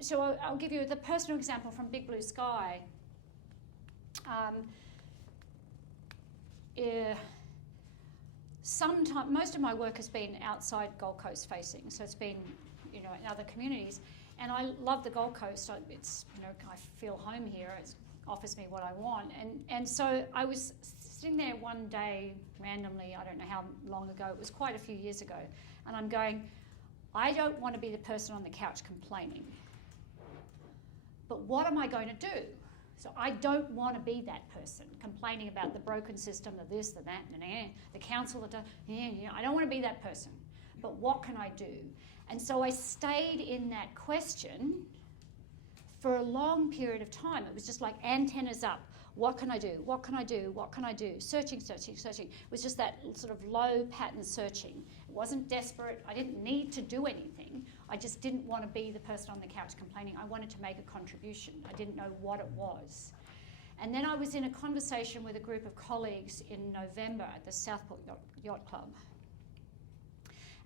so I'll give you the personal example from Big Blue Sky. Most of my work has been outside Gold Coast facing, so it's been, in other communities. And I love the Gold Coast. It's, I feel home here. It offers me what I want. And so I was sitting there one day randomly, I don't know how long ago, it was quite a few years ago, and I'm going, I don't want to be the person on the couch complaining. But what am I going to do? So I don't want to be that person complaining about the broken system, the this, the that, the council, I don't want to be that person. But what can I do? And so I stayed in that question for a long period of time. It was just like antennas up. What can I do? What can I do? What can I do? Searching, searching, searching. It was just that sort of low pattern searching. It wasn't desperate. I didn't need to do anything. I just didn't want to be the person on the couch complaining. I wanted to make a contribution. I didn't know what it was. And then I was in a conversation with a group of colleagues in November at the Southport Yacht Club.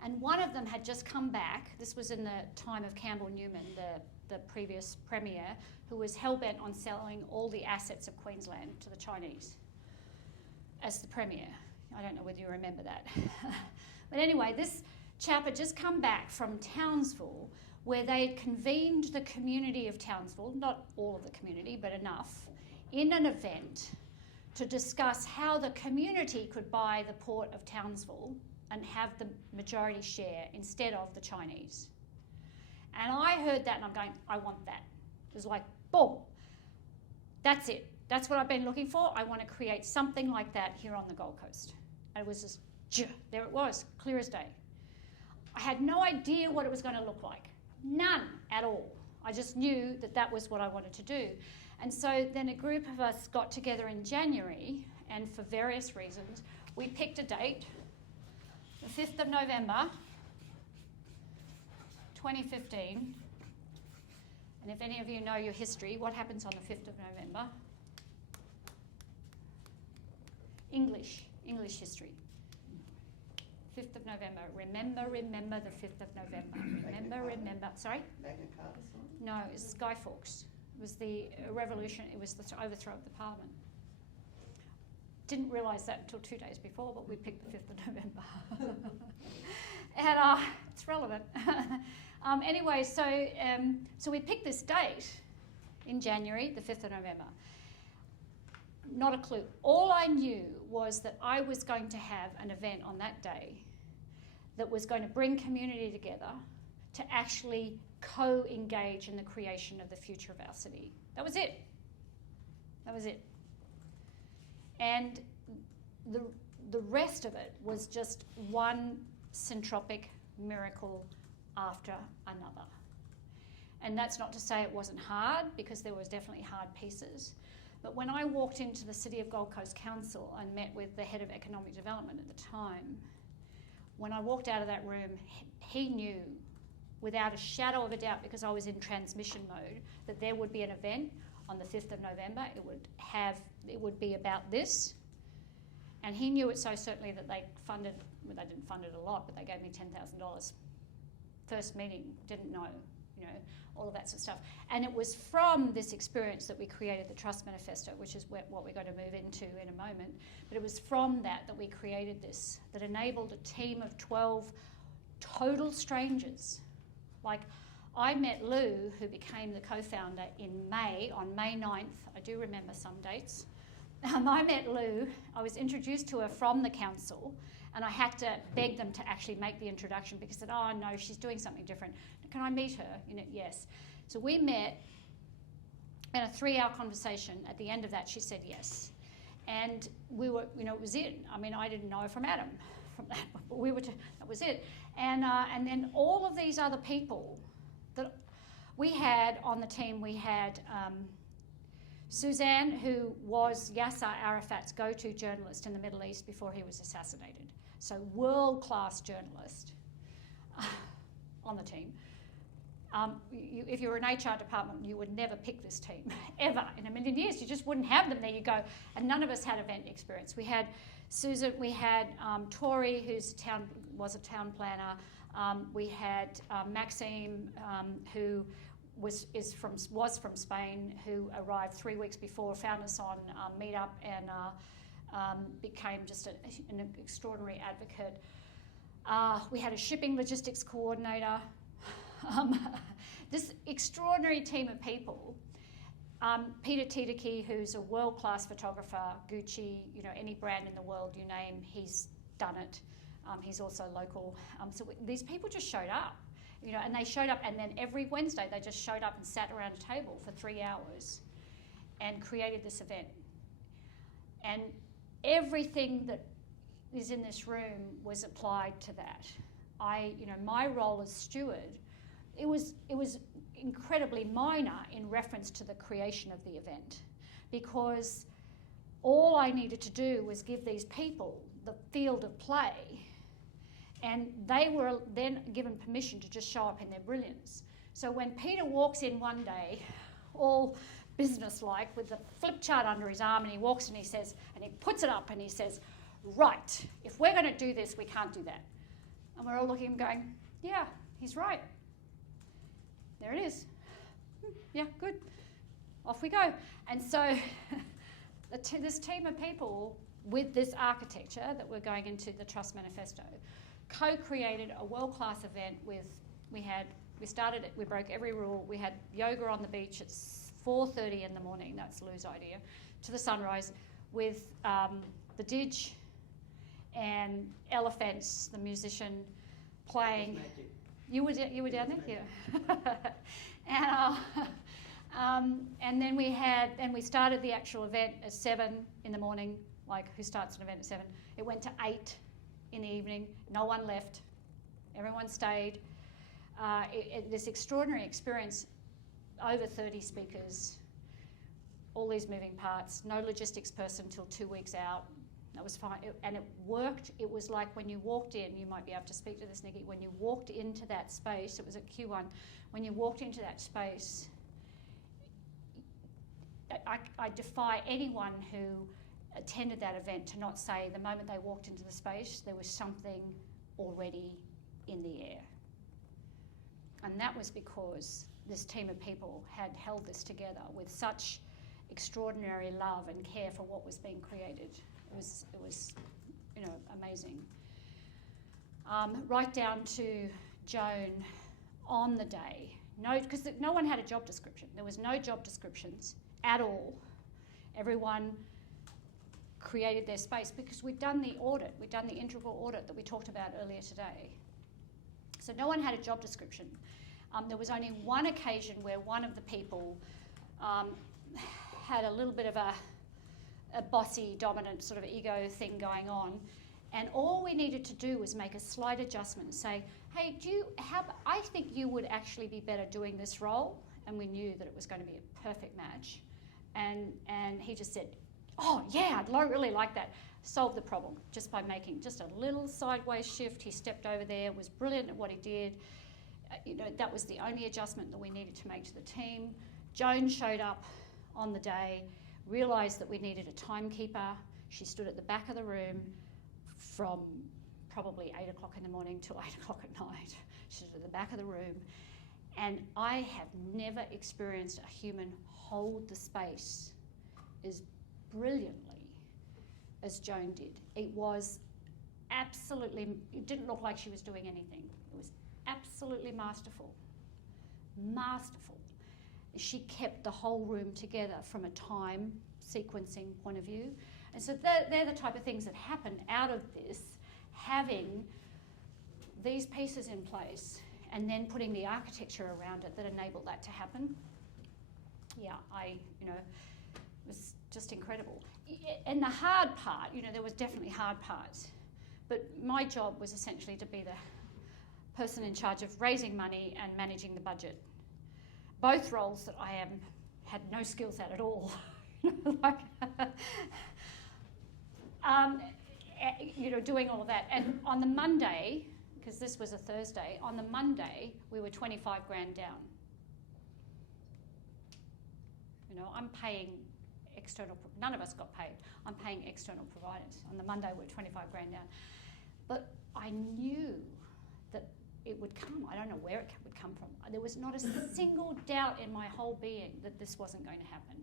And one of them had just come back. This was in the time of Campbell Newman, the previous premier, who was hell-bent on selling all the assets of Queensland to the Chinese as the premier. I don't know whether you remember that. But anyway, this chap had just come back from Townsville, where they'd convened the community of Townsville, not all of the community, but enough, in an event to discuss how the community could buy the port of Townsville and have the majority share instead of the Chinese. And I heard that and I'm going, I want that. It was like, boom, that's it. That's what I've been looking for. I want to create something like that here on the Gold Coast. And it was just, there it was, clear as day. I had no idea what it was going to look like. None at all. I just knew that that was what I wanted to do. And so then a group of us got together in January, and for various reasons, we picked a date, the 5th of November, 2015. And if any of you know your history, what happens on the 5th of November? English history. 5th of November. Remember the 5th of November. Remember. Sorry? Magna Carta sign? No, it was Guy Fawkes. It was the revolution. It was the overthrow of the Parliament. Didn't realise that until 2 days before, but we picked the 5th of November. And it's relevant. Anyway, so we picked this date in January, the 5th of November. Not a clue. All I knew was that I was going to have an event on that day that was going to bring community together to actually co-engage in the creation of the future of our city. That was it. That was it. And the rest of it was just one syntropic miracle after another. And that's not to say it wasn't hard, because there was definitely hard pieces. But when I walked into the City of Gold Coast Council and met with the head of economic development at the time, when I walked out of that room, he knew without a shadow of a doubt, because I was in transmission mode, that there would be an event on the 5th of November. It would be about this. And he knew it so certainly that they didn't fund it a lot, but they gave me $10,000. First meeting, didn't know, all of that sort of stuff. And it was from this experience that we created the Trust Manifesto, which is what we're going to move into in a moment. But it was from that we created this, that enabled a team of 12 total strangers. Like, I met Lou, who became the co-founder, in May, on May 9th. I do remember some dates. I met Lou. I was introduced to her from the council, and I had to beg them to actually make the introduction, because they said, oh no, she's doing something different. Can I meet her? Yes. So we met, and a 3-hour conversation. At the end of that, she said yes. And we were, it was it. I mean, I didn't know her from Adam, from that, but that was it. And then all of these other people that we had on the team, we had Suzanne, who was Yasser Arafat's go-to journalist in the Middle East before he was assassinated. So world-class journalist on the team. If you were an HR department, you would never pick this team, ever, in a million years. You just wouldn't have them. There you go. And none of us had event experience. We had Susan, we had Tori, who was a town planner. We had Maxime, who was from Spain, who arrived 3 weeks before, found us on Meetup, and became just an extraordinary advocate. We had a shipping logistics coordinator. This extraordinary team of people. Peter Tiedeke, who's a world-class photographer, Gucci, any brand in the world you name, he's done it. He's also local. So these people just showed up, and they showed up, and then every Wednesday they just showed up and sat around a table for 3 hours and created this event. And everything that is in this room was applied to that. My role as steward, it was incredibly minor in reference to the creation of the event, because all I needed to do was give these people the field of play, and they were then given permission to just show up in their brilliance. So when Peter walks in one day, all business-like, with the flip chart under his arm, and he walks and he says, and he puts it up and he says, right, if we're going to do this, we can't do that. And we're all looking at him going, yeah, he's right. There it is. Yeah, good. Off we go. And so this team of people with this architecture that we're going into, the Trust Manifesto, co-created a world-class event we broke every rule. We had yoga on the beach at 4:30 in the morning, that's Lou's idea, to the sunrise, with the Didge and Ella Fence, the musician, playing. You were down there? Yeah. And then we started the actual event at 7 in the morning, like who starts an event at 7? It went to 8 in the evening. No one left. Everyone stayed. This extraordinary experience, over 30 speakers, all these moving parts, no logistics person till 2 weeks out. That was fine, and it worked. It was like when you walked in, you might be able to speak to this, Nikki, when you walked into that space, it was at Q1, when you walked into that space, I defy anyone who attended that event to not say the moment they walked into the space, there was something already in the air. And that was because this team of people had held this together with such extraordinary love and care for what was being created. It was amazing. Right down to Joan on the day. Because no one had a job description. There was no job descriptions at all. Everyone created their space because we'd done the audit. We'd done the integral audit that we talked about earlier today. So no one had a job description. There was only one occasion where one of the people had a little bit of a bossy, dominant sort of ego thing going on, and all we needed to do was make a slight adjustment and say, hey, I think you would actually be better doing this role, and we knew that it was going to be a perfect match, and he just said, oh yeah, I'd really like that. Solved the problem just by making just a little sideways shift. He stepped over there, was brilliant at what he did. That was the only adjustment that we needed to make to the team. Joan showed up on the day, realised that we needed a timekeeper. She stood at the back of the room from probably 8 o'clock in the morning till 8 o'clock at night. She stood at the back of the room. And I have never experienced a human hold the space as brilliantly as Joan did. It was absolutely, it didn't look like she was doing anything. It was absolutely masterful. Masterful. She kept the whole room together from a time sequencing point of view. And so they're the type of things that happen out of this, having these pieces in place and then putting the architecture around it that enabled that to happen. Yeah, it was just incredible. And the hard part, there was definitely hard parts, but my job was essentially to be the person in charge of raising money and managing the budget. Both roles that I had no skills at all. Doing all of that. And on the Monday, because this was a Thursday, on the Monday, we were 25 grand down. I'm paying external, none of us got paid. I'm paying external providers. On the Monday, we're 25 grand down. But I knew that it would come. I don't know where it would come from. There was not a single doubt in my whole being that this wasn't going to happen.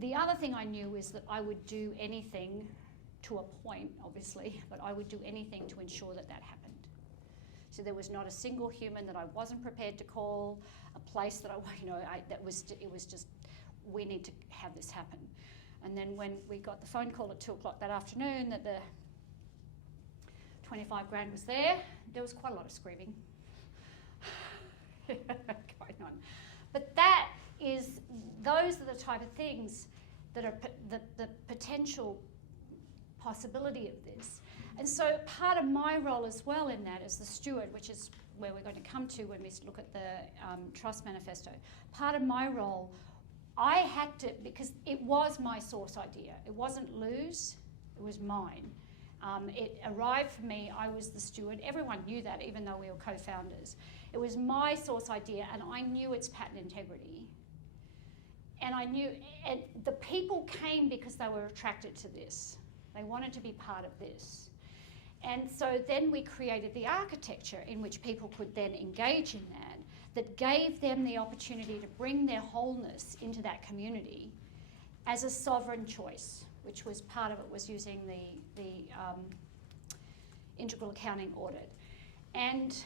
The other thing I knew is that I would do anything, to a point obviously, but I would do anything to ensure that that happened. So there was not a single human that I wasn't prepared to call, a place that it was just, we need to have this happen. And then when we got the phone call at 2 o'clock that afternoon that the 25 grand was there was quite a lot of screaming going on. But those are the type of things that are the potential possibility of this. And so part of my role as well in that as the steward, which is where we're going to come to when we look at the Trust Manifesto, part of my role, I had to, because it was my source idea. It wasn't Lou's, it was mine. It arrived for me, I was the steward. Everyone knew that, even though we were co-founders. It was my source idea, and I knew its patent integrity. And and the people came because they were attracted to this. They wanted to be part of this. And so then we created the architecture in which people could then engage in that gave them the opportunity to bring their wholeness into that community as a sovereign choice, which was part of it was using the integral accounting audit. And